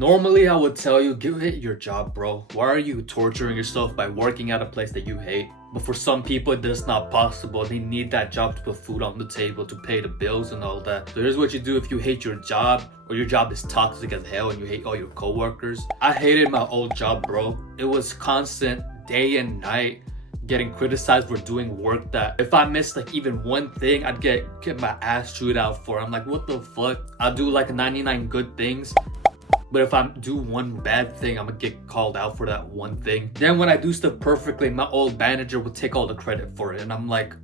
Normally, I would tell you, give it your job, bro. Why are you torturing yourself by working at a place that you hate? But for some people, that's not possible. They need that job to put food on the table, to pay the bills and all that. So here's what you do if you hate your job, or your job is toxic as hell and you hate all your coworkers. I hated my old job, bro. It was constant, day and night, getting criticized for doing work that if I missed like even one thing, I'd get my ass chewed out for. I'm like, what the fuck? I'll do like 99 good things, but if I do one bad thing, I'm gonna get called out for that one thing. Then when I do stuff perfectly, my old manager would take all the credit for it. And I'm like,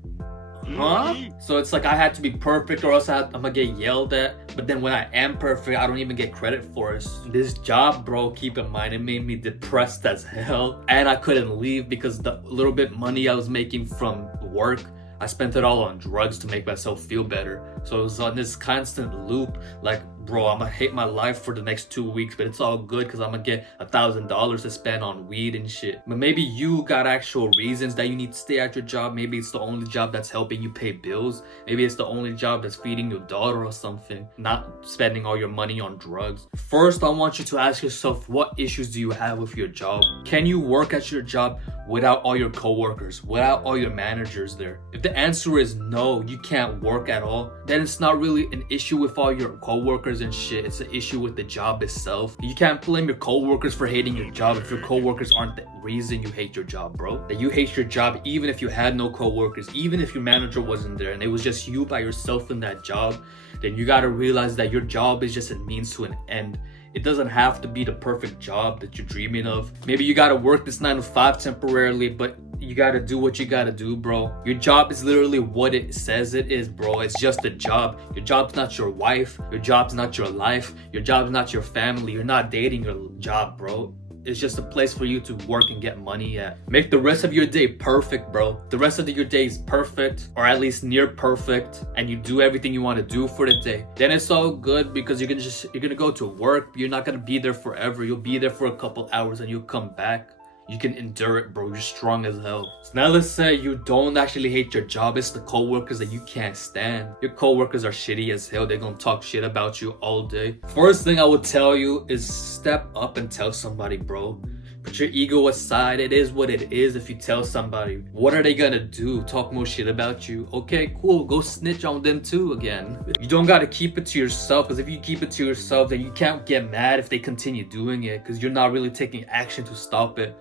huh? So it's like I had to be perfect or else I'm gonna get yelled at. But then when I am perfect, I don't even get credit for it. This job, bro, keep in mind, it made me depressed as hell. And I couldn't leave because the little bit money I was making from work, I spent it all on drugs to make myself feel better. So it was on this constant loop, like, bro, I'm gonna hate my life for the next 2 weeks, but it's all good because I'm gonna get $1,000 to spend on weed and shit. But maybe you got actual reasons that you need to stay at your job. Maybe it's the only job that's helping you pay bills. Maybe it's the only job that's feeding your daughter or something, not spending all your money on drugs. First, I want you to ask yourself, what issues do you have with your job? Can you work at your job without all your coworkers, without all your managers there? If the answer is no, you can't work at all, then it's not really an issue with all your coworkers and shit. It's an issue with the job itself. You can't blame your coworkers for hating your job if your coworkers aren't the reason you hate your job, bro. That you hate your job even if you had no coworkers, even if your manager wasn't there and it was just you by yourself in that job, then you gotta realize that your job is just a means to an end. It doesn't have to be the perfect job that you're dreaming of. Maybe you gotta work this 9 to 5 temporarily, but you gotta do what you gotta do, bro. Your job is literally what it says it is, bro. It's just a job. Your job's not your wife. Your job's not your life. Your job's not your family. You're not dating your job, bro. It's just a place for you to work and get money at. Make the rest of your day perfect, bro. The rest of your day is perfect, or at least near perfect, and you do everything you want to do for the day. Then it's all good because you're gonna go to work. But you're not gonna be there forever. You'll be there for a couple hours and you'll come back. You can endure it, bro. You're strong as hell. So now let's say you don't actually hate your job. It's the coworkers that you can't stand. Your coworkers are shitty as hell. They're gonna talk shit about you all day. First thing I would tell you is step up and tell somebody, bro. Put your ego aside. It is what it is. If you tell somebody, what are they gonna do? Talk more shit about you? Okay, cool. Go snitch on them too again. You don't gotta keep it to yourself, because if you keep it to yourself, then you can't get mad if they continue doing it, because you're not really taking action to stop it.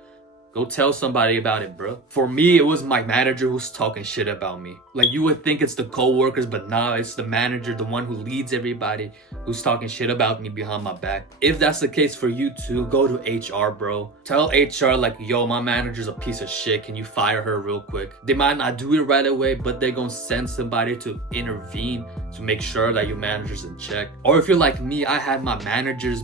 Go tell somebody about it, bro. For me, it was my manager who's talking shit about me. Like, you would think it's the co-workers, but nah, it's the manager, the one who leads everybody, who's talking shit about me behind my back. If that's the case for you too, go to HR, bro. Tell HR like, yo, my manager's a piece of shit. Can you fire her real quick? They might not do it right away, but they're gonna send somebody to intervene to make sure that your manager's in check. Or if you're like me, I had my manager's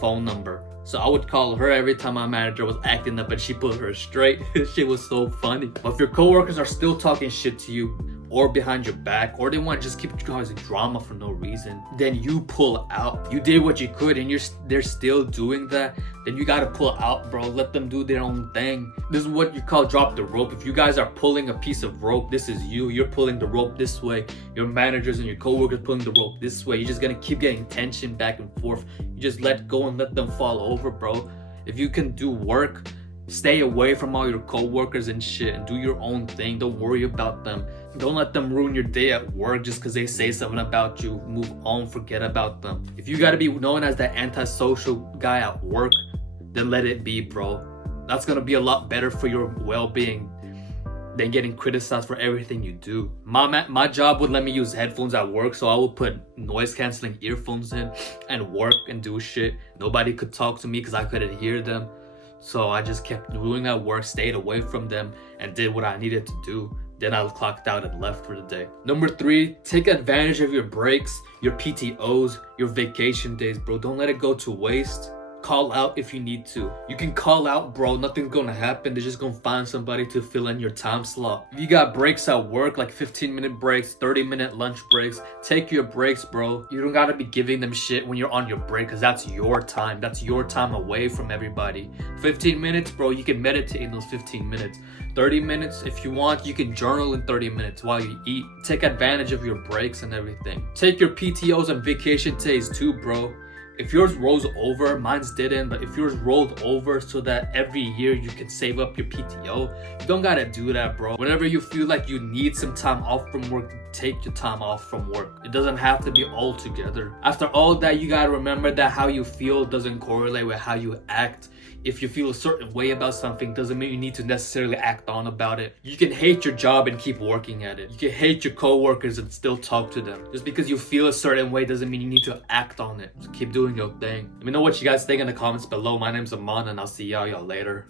phone number. So I would call her every time my manager was acting up and she put her straight. Shit was so funny. But if your coworkers are still talking shit to you, or behind your back, or they want to just keep causing drama for no reason, then you pull out. You did what you could and they're still doing that, then you gotta pull out, bro. Let them do their own thing. This is what you call drop the rope. If you guys are pulling a piece of rope, this is you. You're pulling the rope this way. Your managers and your coworkers pulling the rope this way. You're just gonna keep getting tension back and forth. You just let go and let them fall over, bro. If you can do work, stay away from all your coworkers and shit and do your own thing. Don't worry about them. Don't let them ruin your day at work just because they say something about you. Move on, forget about them. If you gotta be known as that antisocial guy at work, then let it be, bro. That's gonna be a lot better for your well-being than getting criticized for everything you do. My job would let me use headphones at work, so I would put noise-canceling earphones in and work and do shit. Nobody could talk to me because I couldn't hear them. So I just kept doing that work, stayed away from them, and did what I needed to do. Then I clocked out and left for the day. Number 3, take advantage of your breaks, your PTOs, your vacation days, bro. Don't let it go to waste. Call out if you need to. You can call out, bro. Nothing's gonna happen. They're just gonna find somebody to fill in your time slot. If you got breaks at work, like 15-minute breaks, 30-minute lunch breaks, take your breaks, bro. You don't gotta be giving them shit when you're on your break, because that's your time. That's your time away from everybody. 15 minutes, bro, you can meditate in those 15 minutes. 30 minutes, if you want, you can journal in 30 minutes while you eat. Take advantage of your breaks and everything. Take your PTOs and vacation days too, bro. If yours rolls over, mine's didn't, but if yours rolled over so that every year you can save up your PTO, you don't gotta do that, bro. Whenever you feel like you need some time off from work, take your time off from work. It doesn't have to be all together. After all that, you gotta remember that how you feel doesn't correlate with how you act. If you feel a certain way about something, doesn't mean you need to necessarily act on about it. You can hate your job and keep working at it. You can hate your coworkers and still talk to them. Just because you feel a certain way doesn't mean you need to act on it. Just keep doing your thing. Let me know what you guys think in the comments below. My name's Aman and I'll see y'all later.